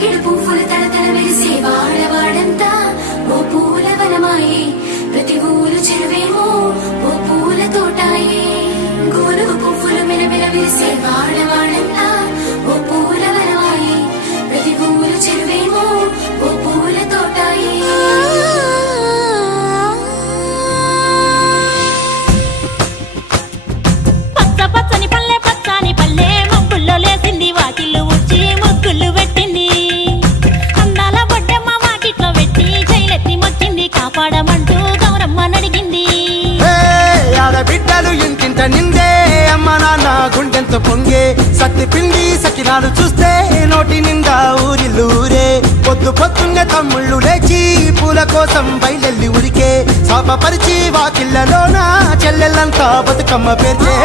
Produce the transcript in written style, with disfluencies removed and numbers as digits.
తంగిడు పువ్వులు తడతడ మెరిసే వాడవాడంతా ఓ పూల వనమాయే, ప్రతి ఊరు చెరువేమో ఓ పూల తోటాయే. గోరుగు పువ్వులు మెలమెల విరిసే వాడవాడంతా ఓ పూల వనమాయే, ప్రతి ఊరు చెరువేమో ఓ పూల తోటాయే. పచ్చ పచ్చని పల్లె పచ్చని పల్లె మబ్బుల్లో లేసింది, వాకిళ్ళు ఊడ్చి ముగ్గులు పెట్టింది. అందాల బొడ్డమ్మ వాకిట్లో పెట్టి జైలెత్తి మొక్కింది, కాపాడమంటూ గౌరమ్మ నడిగింది. ఆడబిడ్డలు ఇంటింట నిందే, అమ్మ నాన్న గుండెంత పొంగే. సత్తి పిండి సకినాలు చూస్తే నోటి నిండా ఊరిల్లూరే. పొద్దు పొద్దున్నే తమ్ముళ్ళు లేచి పూల కోసం బయలెల్లి ఉరికే. శాపపరిచి వాకిళ్ళలోన చెల్లెళ్ళంతా బతుకమ్మ పేర్చే.